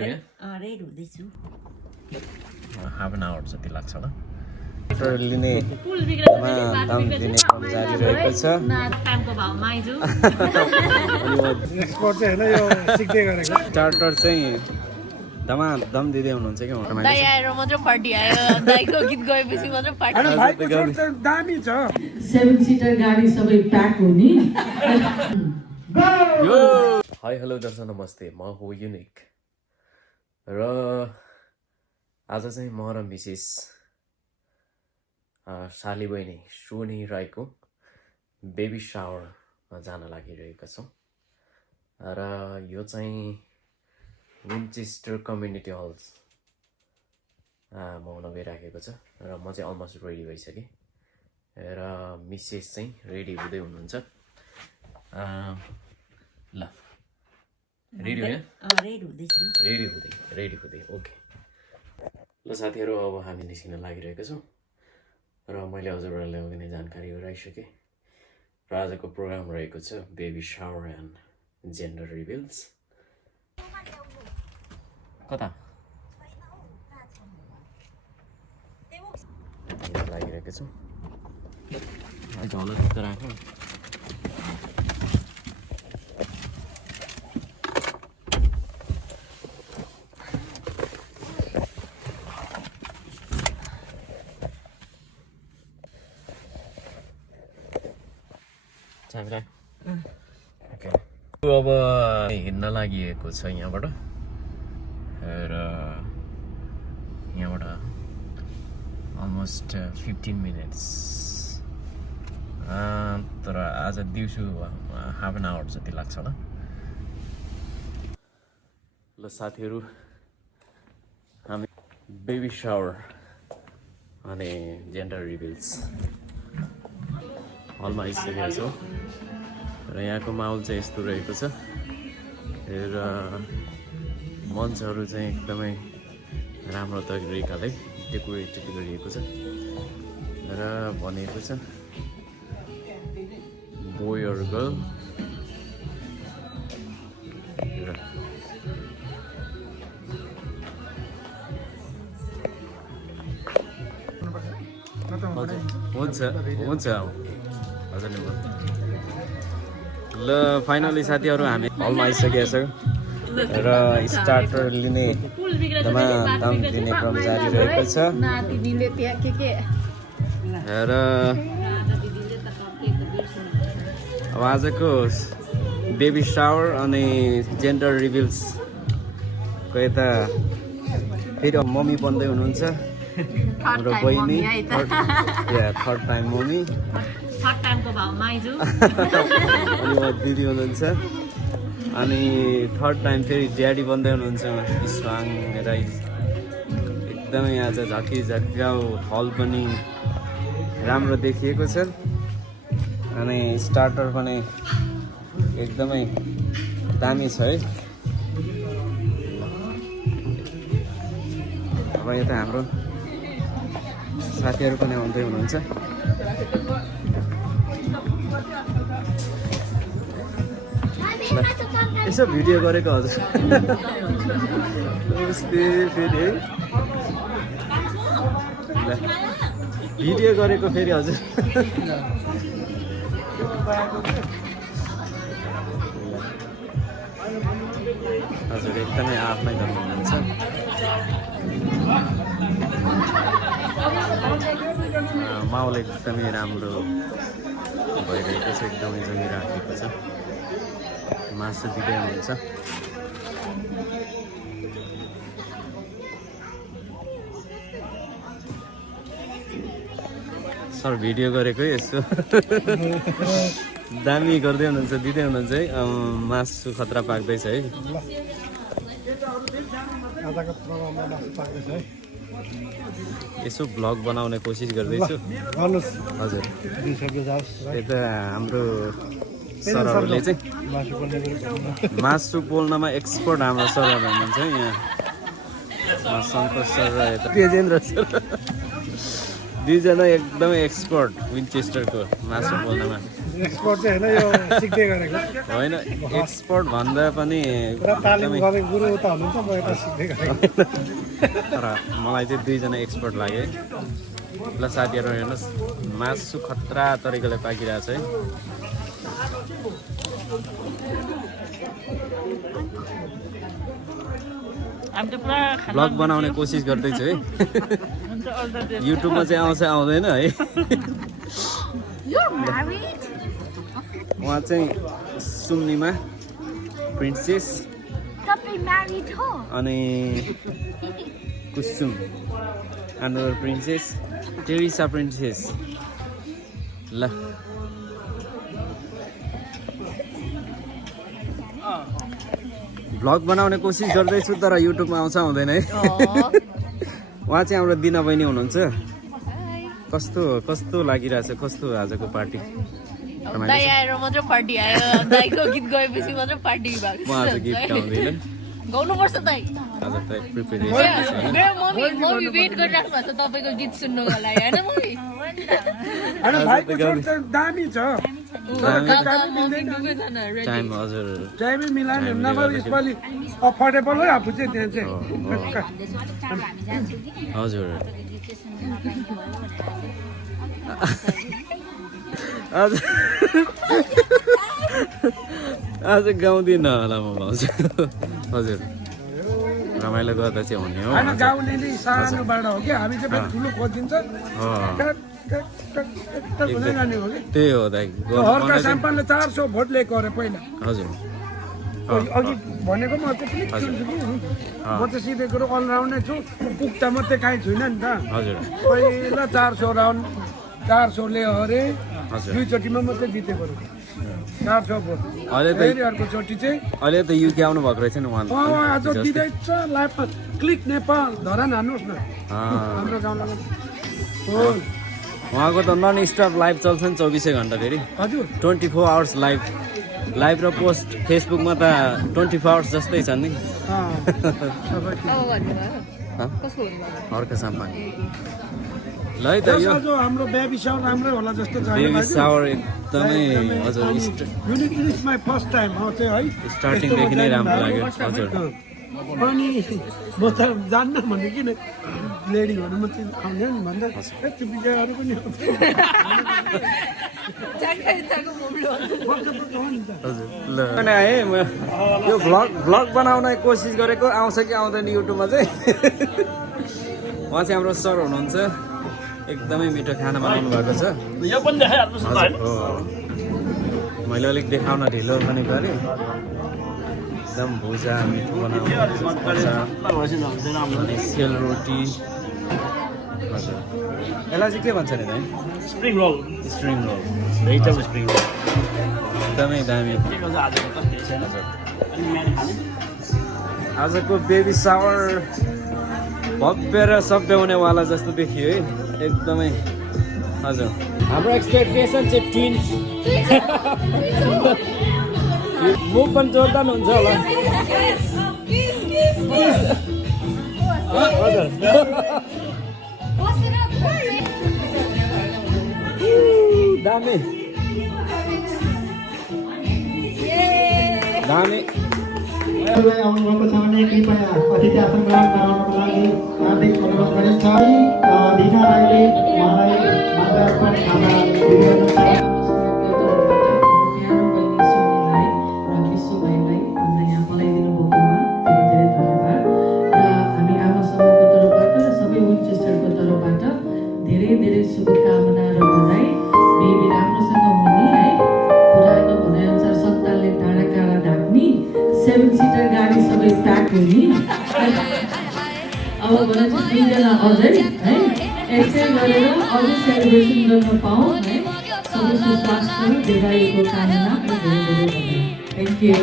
Red हुँदैछु half an hour जति लाग्छ होला लिने दाम दिने काम जारी रहेको छ टाइमको भावमा आइजु एक्सपोर्ट चाहिँ हैन यो सिक्दै गरेको स्टार्टर चाहिँ दम दिँदै हुनुहुन्छ कि दाइ आएर मात्र पार्टी आयो दाइको गीत गएपछि मात्र पार्टी अनि भाइको छोड त दामी छ 7 सिटर गाडी सबै प्याक हो नि हाई हेलो दर्शक नमस्ते म हो युनिक र आज चाहिँ म र मिसेस साली बहिनी सोनी राईको बेबी शावरमा जान लागिरहेका छौँ र यो चाहिँ विन्चेस्टर कम्युनिटी हल्स म हुन गइराखेको छ र म चाहिँ अलमोस्ट रेडी भइसकेँ र मिसेस चाहिँ रेडी हुँदै हुनुहुन्छ ल रेडी होइन रेडी हुँदै ओके ल साथीहरू अब हामी निस्किन लागिरहेका छौँ र मैले हजुरहरूलाई ल्याउने जानकारी गराइसकेँ र आजको प्रोग्राम रहेको छ baby shower and gender reveals कता लागिरहेको छु झोला त राख्नु अब हिँड्न लागिएको छ यहाँबाट र यहाँबाट अलमोस्ट 15 मिनट्स तर आज दिउँसो हाफ एन आवर जति लाग्छ होला ल साथीहरू हामी बेबी शावर अनि जेन्डर रिभिल्स हलमा आइसकेका छौँ र यहाँको माहौल चाहिँ यस्तो रहेको छ र मञ्चहरू चाहिँ एकदमै राम्रो तरिकाले डेकोरेटेड गरिएको छ र भनिएको छ बोय अर गर्ल हुन्छ हुन्छ हजुर ल फाइनली साथीहरू हामी हलमा आइसकेका छौँ र स्टार्टर लिने दाम दिने क्रम जारी रहेको छ र अब आजको बेबी शावर अनि जेन्डर रिभिल्सको यता फेरि मम्मी बन्दै हुनुहुन्छ हाम्रो बहिनी थर्ड टाइम मम्मी टाइमको भावमा आइजु अनि म दिदी हुनुहुन्छ अनि थर्ड टाइम फेरि ड्याडी बन्दै हुनुहुन्छ स्वाङ राई एकदमै आज झक्की झक्काउ हल पनि राम्रो देखिएको छ अनि स्टार्टर पनि एकदमै दामी छ है अब यता हाम्रो साथीहरू पनि आउँदै हुनुहुन्छ यसो भिडियो गरेको हजुर फेरि है भिडियो गरेको फेरि हजुर हजुर एकदमै आफ्नै धर्म हुनुहुन्छ माहौल एकदमै राम्रो भइरहेको छ एकदमै जमिराखेको छ मासु दिँदै हुनुहुन्छ सर भिडियो गरेको है यसो दामी गर्दै हुनुहुन्छ दिँदै हुनुहुन्छ है मासु खतरा पाक्दैछ है यसो भ्लग बनाउने कोसिस गर्दैछु हजुर यता हाम्रो सरहरूले चाहिँ मासु पोल्नमा एक्सपर्ट हाम्रो सरहरू हुनुहुन्छ यहाँ सन्तोष सर र यता तेजेन्द्र सर दुईजना एकदमै एक्सपर्ट विन्चेस्टरको मासु पोल्नमा। एक्सपर्ट चाहिँ होइन, यो सिक्दै गरेको होइन एक्सपर्ट भन्दा पनि पुरा तालिम एकदमै गरेको गुरु त हुनुहुन्छ, म यता सिक्दै गरेको। तर मलाई चाहिँ दुईजना एक्सपर्ट लाग्यो है। ल साथीहरू हेर्नुहोस् मासु खतरा तरिकाले पाकिरहेको छ है। हामी त पुरा ब्लग बनाउने कोसिस गर्दैछु है। युट्युबमा चाहिँ आउँछ आउँदैन है। उहाँ चाहिँ सुम्निमा प्रिन्सेस अनि कुसुम अनदर प्रिन्सेस टेरिसा प्रिन्सेस। ल भ्लग बनाउने कोसिस गर्दैछु तर युट्युबमा आउँछ आउँदैन है। उहाँ चाहिँ हाम्रो दिना बहिनी हुनुहुन्छ। कस्तो कस्तो लागिरहेछ, कस्तो आजको पार्टी? दाइ आएर मात्र पार्टी आयो, दाइको गीत गएपछि मात्र पार्टी भएको म आज गीत गाउँदिनँ, गाउनुपर्छ दाइ। आज त प्रिपेरेसन छ होइन। मेरो मम्मी वेट गरिराख्नु भएको छ तपाईँको गीत सुन्नुको लागि होइन मम्मी? होइन भाइको छोड त दामी छ, टाइम हजुर टाइमै मिलाएन नभए यसपालि अफोर्डेबल हो आफू चाहिँ त्यहाँ चाहिँ। हजुर आज आज गाउँदिनँ होला म गाउँछु। हजुर रमाइलो गर्दा चाहिँ हुने हो। होइन गाउँले नै सानोबाट हो कि, हामी चाहिँ फेरि ठुलो खोजिन्छ हुँदै जाने हो कि। त्यही हो दाइ। हर्का साम्पानले 400 भोट लिएको अरे पहिला। हजुर अघि भनेको म चाहिँ सुन्छु कि म चाहिँ सिधै कुरो अलराउन्डै छु, पुग्दा मात्रै काहीँ छुइनँ नि त। हजुर पहिला 400 राउन्ड 400 ल्यायो अरे, हजुर। दुईचोटिमा मात्रै जितेको 400 भोट। अहिले त फेरि अर्को चोटि चाहिँ अहिले त युके आउनु भएको रहेछ नि उहाँ। आज दिँदैछ लाइभमा क्लिक नेपाल धरान हान्नुहोस् न हाम्रो गाउँलाई हो। उहाँको त नन स्टप लाइभ चल्छ नि 24 घन्टा फेरि। हजुर 24 आवर्स लाइभ र पोस्ट फेसबुकमा त 24 आवर्स जस्तै छ नि। हर्का साम्पान ल है त यो हाम्रो बेबी सावर राम्रै होला जस्तो छ। बेबी सावर एकदमै हजुर इट्स माई फर्स्ट टाइम हो चाहिँ है, स्टार्टिङदेखि नै राम्रो लाग्यो। हजुर अनि म त जान्न भने किन लेडीहरू मात्रै आउँदैन भन्दा त्यो विजयहरू पनि ल है म यो भ्लग बनाउन कोसिस गरेको आउँछ कि आउँदैन युट्युबमा चाहिँ। उहाँ चाहिँ हाम्रो सर हुनुहुन्छ, एकदमै मिठो खाना बनाउनु भएको छ। हो मैले अलिक देखाउन ढिलो पनि गरेँ। एकदम भुजा मिठो बनाउनु सेलरोटी। हजुर यसलाई चाहिँ के भन्छ नि दाइ? Spring roll, spring roll vegetable spring roll. एकदमै दामी। हजुर आजको बेबी सावर भव्य र सभ्य हुनेवाला जस्तो देखियो है एकदमै। हजुर हाम्रो एक्सपेक्टेसन चाहिँ ट्विन्स मुख पनि जोरदार हुन्छ होला। हजुर दामी दामी। आउनुभएको छ भने कृपया अतिथि आसन ग्रहण गराउनको लागि हार्दिक अनुरोध गरिन्छ। ढिना राईले उहाँलाई माल्यार्पण खाना दिनुहुन्छ। धेरै शुभकामना र बधाई। बेबी राम्रोसँग हुने है, पुरानो भनाइअनुसार सन्तानले डाँडा काँडा ढाक्ने, 7 सिटर गाडी सबै प्याक हुने। अब भने चाहिँ दुईजना अझै है यसै गरेर अरू सेलिब्रेसन गर्न पाऊँ है। सबै सुस्वास्थ्य दीर्घायुको कामना र धेरै धेरै बधाई। Thank you.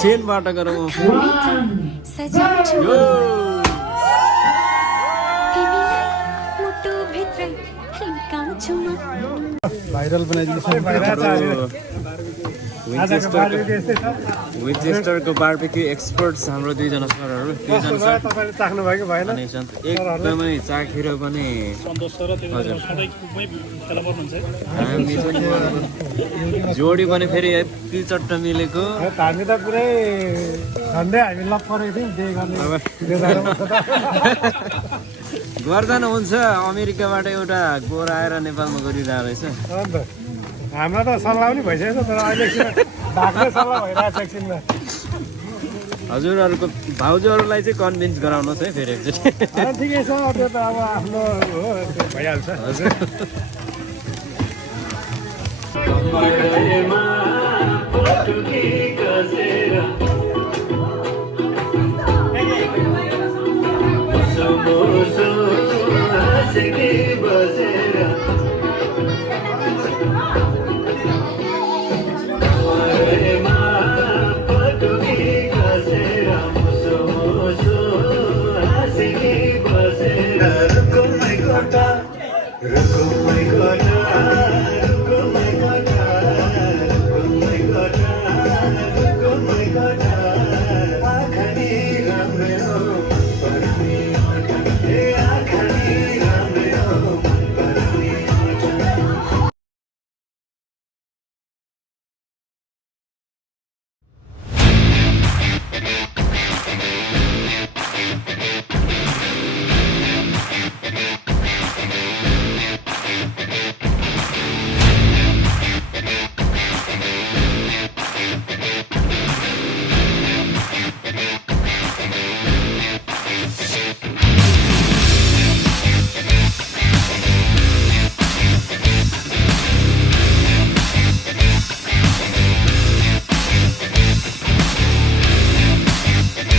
ट्रेनबाट गरौँ। भाइरल बनाइदिनु विन्चेस्टरको बारबेक्यू एक्सपर्ट्स हाम्रो दुईजना सरहरू दुईजना सर तपाईँले चाख्नु भएको भएन अनि एकदमै चाखेर पनि सन्तोष सर त्यो सधैँ कुकमै फेला पर्नुहुन्छ हामी पनि जोडी पनि फेरि यति चट्ट मिलेको हामी त पुरै झन्डै हामी लप परेको थियौँ बिहे गर्ने गर्दा हुन्छ अमेरिकाबाट एउटा गोरा आएर नेपालमा गरिरहेको रहेछ अन्त हाम्रो त सल्लाह पनि भइसकेको छ तर अहिले भाग्ने सल्लाह भइरहेको छ एकछिनमा हजुरहरूको भाउजूहरूलाई चाहिँ कन्भिन्स गराउनुहोस् है फेरि एकचोटि ठिकै छ त्यो त अब आफ्नो हो त्यो भइहाल्छ हजुर Ruko my gota,